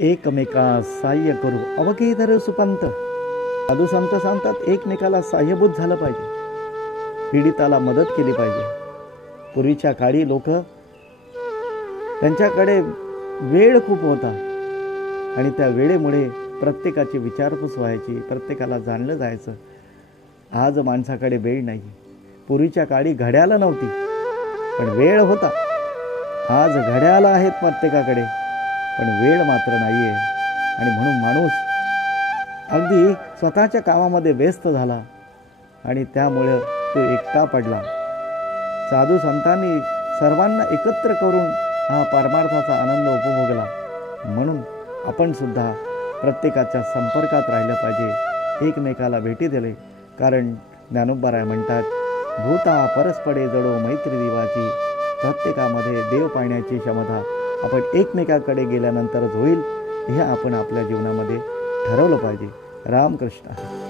एकमेकास सहाय्य करू अवघे धर सुपंत. साधू संत सांगतात एकमेकाला सहाय्यभूत झालं पाहिजे, पीडिताला मदत केली पाहिजे. पूर्वीच्या काळी लोक त्यांच्याकडे वेळ खूप होता आणि त्या वेळेमुळे प्रत्येकाची विचारपूस व्हायची, प्रत्येकाला जाणलं जायचं. आज माणसाकडे वेळ नाही. पूर्वीच्या काळी घड्याळं नव्हती पण वेळ होता. आज घड्याळं आहेत प्रत्येकाकडे पण वेळ मात्र नाही आहे. आणि म्हणून माणूस अगदी स्वतःच्या कामामध्ये व्यस्त झाला आणि त्यामुळे तो एकटा पडला. साधू संतांनी सर्वांना एकत्र करून हा परमार्थाचा आनंद उपभोगला. म्हणून आपण सुद्धा प्रत्येकाच्या संपर्कात राहिलं पाहिजे, एकमेकाला भेटी दिले. कारण ज्ञानोबराय म्हणतात, भूता परस्परे जडो मैत्री दिवाची. प्रत्येकामध्ये देव पाहण्याची क्षमता आपण एकमेकाकडे गेल्यानंतरच होईल, हे आपण आपल्या जीवनामध्ये ठरवलं पाहिजे. रामकृष्ण.